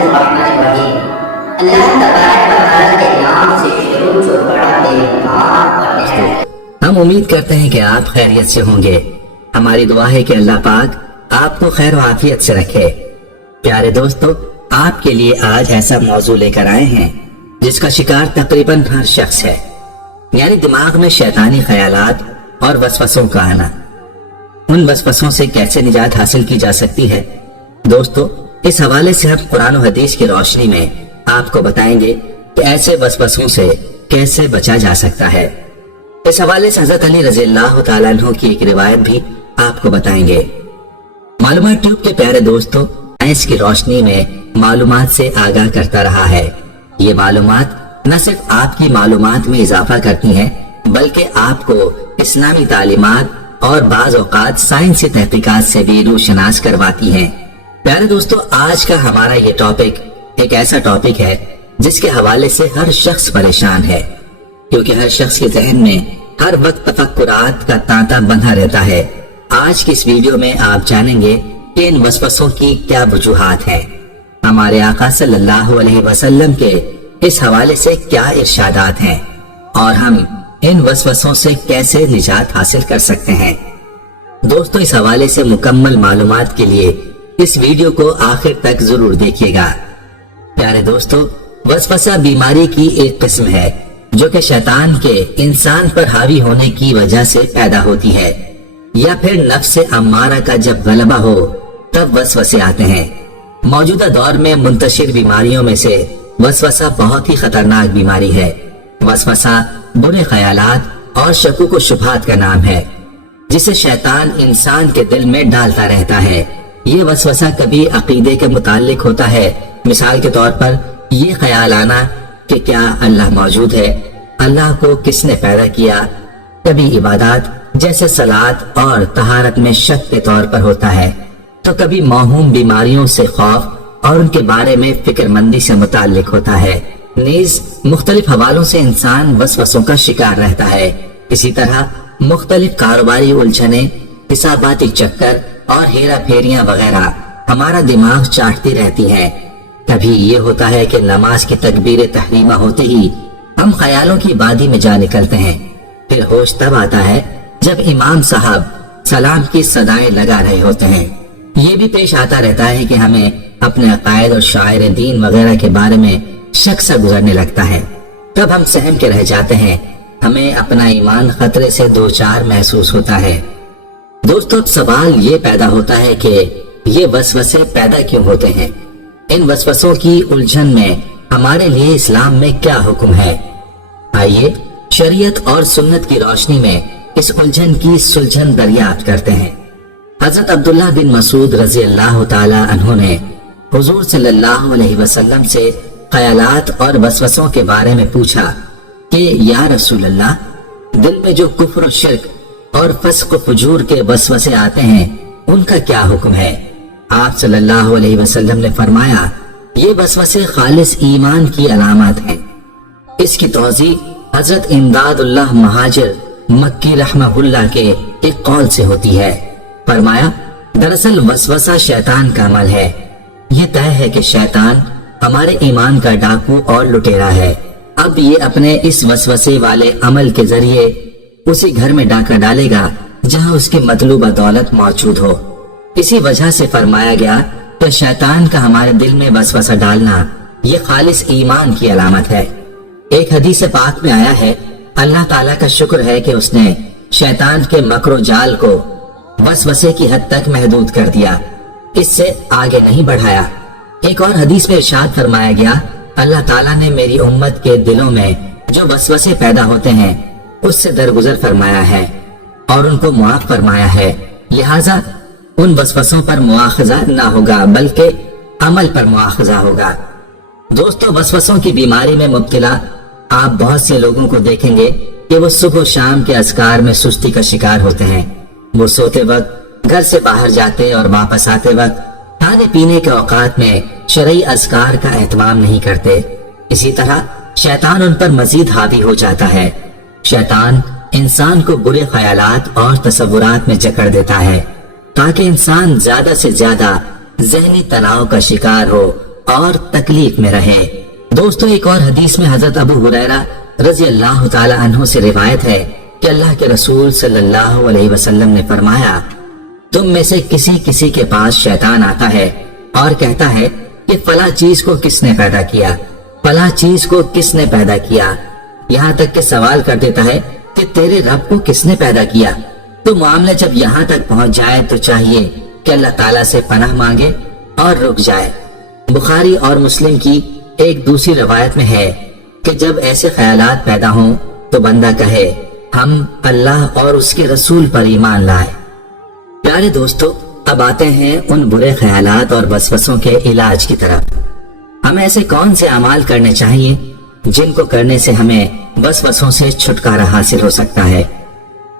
الرحمن الرحیم۔ اللہ تبارک و تعالیٰ کے نام سے شروع جو بڑا بے نقصان اور نہایت۔ ہم امید کرتے ہیں کہ آپ خیریت سے ہوں گے۔ ہماری دعا ہے کہ اللہ پاک آپ کو خیر و عافیت سے رکھے۔ پیارے دوستو، آپ کے لیے آج ایسا موضوع لے کر آئے ہیں جس کا شکار تقریباً ہر شخص ہے، یعنی دماغ میں شیطانی خیالات اور وسوسوں کا آنا۔ ان وسوسوں سے کیسے نجات حاصل کی جا سکتی ہے؟ دوستو، اس حوالے سے ہم قرآن و حدیث کی روشنی میں آپ کو بتائیں گے کہ ایسے وسوسوں سے کیسے بچا جا سکتا ہے۔ اس حوالے سے حضرت علی رضی اللہ تعالیٰ عنہ کی ایک روایت بھی آپ کو بتائیں گے۔ معلومات ٹیوب کے پیارے دوستو، سائنس کی روشنی میں معلومات سے آگاہ کرتا رہا ہے۔ یہ معلومات نہ صرف آپ کی معلومات میں اضافہ کرتی ہیں بلکہ آپ کو اسلامی تعلیمات اور بعض اوقات سائنسی تحقیقات سے بھی روشناس کرواتی ہیں۔ پیارے دوستو، آج کا ہمارا یہ ٹاپک ایک ایسا ٹاپک ہے جس کے حوالے سے ہر شخص پریشان ہے، کیونکہ ہر شخص کے ذہن میں ہر وقت تفکرات کا تانتا بندھا رہتا ہے۔ آج کی اس ویڈیو میں آپ جانیں گے کہ ان وسوسوں کی کیا وجوہات ہیں، ہمارے آقا صلی اللہ علیہ وسلم کے اس حوالے سے کیا ارشادات ہیں، اور ہم ان وسوسوں سے کیسے نجات حاصل کر سکتے ہیں۔ دوستو، اس حوالے سے مکمل معلومات کے لیے اس ویڈیو کو آخر تک ضرور دیکھیے گا۔ پیارے دوستو، وسوسہ بیماری کی ایک قسم ہے جو کہ شیطان کے انسان پر حاوی ہونے کی وجہ سے پیدا ہوتی ہے، یا پھر نفس امارہ کا جب غلبہ ہو تب وسوسے آتے ہیں۔ موجودہ دور میں منتشر بیماریوں میں سے وسوسہ بہت ہی خطرناک بیماری ہے۔ وسوسہ برے خیالات اور شکوک و شبہات کا نام ہے جسے شیطان انسان کے دل میں ڈالتا رہتا ہے۔ یہ وسوسہ کبھی عقیدے کے متعلق ہوتا ہے، مثال کے طور پر یہ خیال آنا کہ کیا اللہ موجود ہے، اللہ کو کس نے پیدا کیا۔ کبھی عبادات جیسے صلاۃ اور طہارت میں شک کے طور پر ہوتا ہے، تو کبھی موہوم بیماریوں سے خوف اور ان کے بارے میں فکر مندی سے متعلق ہوتا ہے۔ نیز مختلف حوالوں سے انسان وسوسوں کا شکار رہتا ہے۔ اسی طرح مختلف کاروباری الجھنیں، حساباتی چکر اور ہیرا پھیریاں وغیرہ ہمارا دماغ چاٹتی رہتی ہیں۔ کبھی یہ ہوتا ہے کہ نماز کی تکبیر تحریمہ ہوتے ہی ہم خیالوں کی وادی میں جا نکلتے ہیں، پھر ہوش تب آتا ہے جب امام صاحب سلام کی صدائیں لگا رہے ہوتے ہیں۔ یہ بھی پیش آتا رہتا ہے کہ ہمیں اپنے عقائد اور شعائر دین وغیرہ کے بارے میں شک سا گزرنے لگتا ہے، تب ہم سہم کے رہ جاتے ہیں، ہمیں اپنا ایمان خطرے سے دوچار محسوس ہوتا ہے۔ دوستو، اب سوال یہ پیدا ہوتا ہے کہ یہ وسوسے پیدا کیوں ہوتے ہیں؟ ان وسوسوں کی الجھن میں ہمارے لیے اسلام میں کیا حکم ہے؟ آئیے شریعت اور سنت کی روشنی میں اس الجھن کی سلجھن دریافت کرتے ہیں۔ حضرت عبداللہ بن مسعود رضی اللہ تعالی عنہ نے حضور صلی اللہ علیہ وسلم سے خیالات اور وسوسوں کے بارے میں پوچھا کہ یا رسول اللہ، دل میں جو کفر و شرک اور فسق و فجور کے وسوسے آتے ہیں ان کا کیا حکم ہے؟ آپ صلی اللہ علیہ وسلم نے فرمایا، یہ وسوسے خالص ایمان کی علامات ہیں۔ اس کی توضیح حضرت امداد اللہ مہاجر مکی رحمہ اللہ کے ایک قول سے ہوتی ہے۔ فرمایا، دراصل وسوسہ شیطان کا عمل ہے۔ یہ طے ہے کہ شیطان ہمارے ایمان کا ڈاکو اور لٹیرا ہے۔ اب یہ اپنے اس وسوسے والے عمل کے ذریعے اسی گھر میں ڈاکہ ڈالے گا جہاں اس کی مطلوبہ دولت موجود ہو۔ اسی وجہ سے فرمایا گیا کہ شیطان کا ہمارے دل میں وسوسہ ڈالنا یہ خالص ایمان کی علامت ہے۔ ایک حدیث پاک میں آیا ہے، اللہ تعالیٰ کا شکر ہے کہ اس نے شیطان کے مکر و جال کو وسوسے کی حد تک محدود کر دیا، اس سے آگے نہیں بڑھایا۔ ایک اور حدیث میں ارشاد فرمایا گیا، اللہ تعالیٰ نے میری امت کے دلوں میں جو وسوسے پیدا ہوتے ہیں اس سے درگزر فرمایا ہے اور ان کو معاف فرمایا ہے، لہٰذا ان وسوسوں پر مواخذہ نہ ہوگا بلکہ عمل پر مواخذہ ہوگا۔ دوستو، وسوسوں کی بیماری میں مبتلا آپ بہت سے لوگوں کو دیکھیں گے کہ وہ صبح و شام کے اذکار میں سستی کا شکار ہوتے ہیں۔ وہ سوتے وقت، گھر سے باہر جاتے اور واپس آتے وقت، کھانے پینے کے اوقات میں شرعی اذکار کا اہتمام نہیں کرتے۔ اسی طرح شیطان ان پر مزید حاوی ہو جاتا ہے۔ شیطان انسان کو برے خیالات اور تصورات میں جکڑ دیتا ہے تاکہ انسان زیادہ سے زیادہ ذہنی تناؤ کا شکار ہو اور تکلیف میں رہے۔ دوستو ایک اور حدیث میں حضرت ابو ہریرہ رضی اللہ تعالی عنہ سے روایت ہے کہ اللہ کے رسول صلی اللہ علیہ وسلم نے فرمایا، تم میں سے کسی کے پاس شیطان آتا ہے اور کہتا ہے کہ فلاں چیز کو کس نے پیدا کیا، فلاں چیز کو کس نے پیدا کیا، یہاں تک کہ سوال کر دیتا ہے کہ تیرے رب کو کس نے پیدا کیا۔ تو معاملہ جب یہاں تک پہنچ جائے تو چاہیے کہ اللہ تعالیٰ سے پناہ مانگے اور رک جائے۔ بخاری اور مسلم کی ایک دوسری روایت میں ہے کہ جب ایسے خیالات پیدا ہوں تو بندہ کہے ہم اللہ اور اس کے رسول پر ایمان لائے۔ پیارے دوستو، اب آتے ہیں ان برے خیالات اور وسوسوں کے علاج کی طرف۔ ہمیں ایسے کون سے اعمال کرنے چاہیے جن کو کرنے سے ہمیں وسوسوں سے چھٹکارا حاصل ہو سکتا ہے۔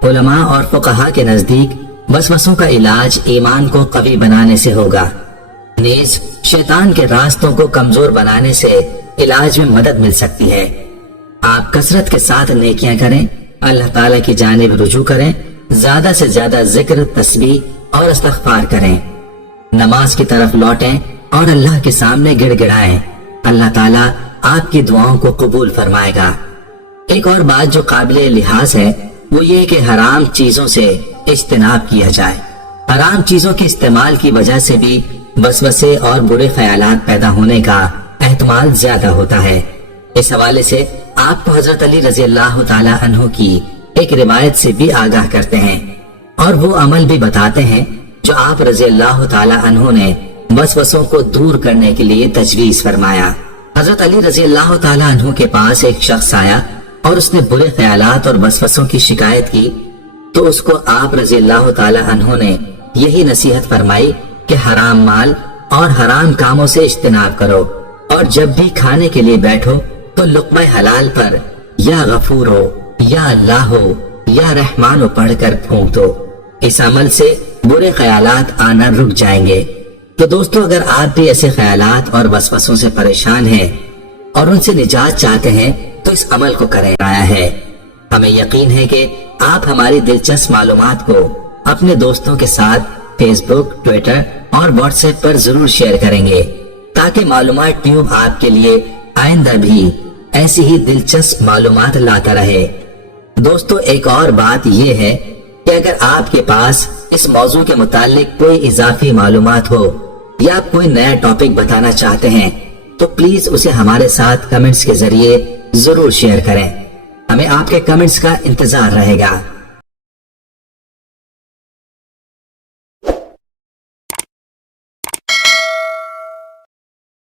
علماء اور فقہاء کے نزدیک وسوسوں کا علاج ایمان کو قوی بنانے سے ہوگا، نیز شیطان کے راستوں کو کمزور بنانے سے علاج میں مدد مل سکتی ہے۔ آپ کثرت کے ساتھ نیکیاں کریں، اللہ تعالیٰ کی جانب رجوع کریں، زیادہ سے زیادہ ذکر، تسبیح اور استغفار کریں، نماز کی طرف لوٹیں اور اللہ کے سامنے گڑ گڑائیں۔ اللہ تعالیٰ آپ کی دعاؤں کو قبول فرمائے گا۔ ایک اور بات جو قابل لحاظ ہے وہ یہ کہ حرام چیزوں سے اجتناب کیا جائے۔ حرام چیزوں کے استعمال کی وجہ سے بھی وسوسے اور برے خیالات پیدا ہونے کا احتمال زیادہ ہوتا ہے۔ اس حوالے سے آپ کو حضرت علی رضی اللہ تعالی عنہ کی ایک روایت سے بھی آگاہ کرتے ہیں اور وہ عمل بھی بتاتے ہیں جو آپ رضی اللہ تعالی عنہ نے وسوسوں کو دور کرنے کے لیے تجویز فرمایا۔ حضرت علی رضی اللہ تعالی عنہ کے پاس ایک شخص آیا اور اس نے برے خیالات اور وسوسوں کی شکایت کی تو اس کو آپ رضی اللہ تعالی عنہ نے یہی نصیحت فرمائی کہ حرام مال اور حرام کاموں سے اجتناب کرو، اور جب بھی کھانے کے لیے بیٹھو تو لقمہ حلال پر یا غفور ہو یا اللہ ہو یا رحمان ہو پڑھ کر پھونک دو۔ اس عمل سے برے خیالات آنا رک جائیں گے۔ تو دوستو، اگر آپ بھی ایسے خیالات اور وسوسوں سے پریشان ہیں اور ان سے نجات چاہتے ہیں تو اس عمل کو کریں آیا ہے۔ ہمیں یقین ہے کہ آپ ہماری دلچسپ معلومات کو اپنے دوستوں کے ساتھ فیس بک، ٹویٹر اور واٹس ایپ پر ضرور شیئر کریں گے تاکہ معلومات ٹیوب آپ کے لیے آئندہ بھی ایسی ہی دلچسپ معلومات لاتا رہے۔ دوستو، ایک اور بات یہ ہے کہ اگر آپ کے پاس اس موضوع کے متعلق کوئی اضافی معلومات ہو یا آپ کوئی نیا ٹاپک بتانا چاہتے ہیں تو پلیز اسے ہمارے ساتھ کمنٹس کے ذریعے ضرور شیئر کریں۔ ہمیں آپ کے کمنٹس کا انتظار رہے گا۔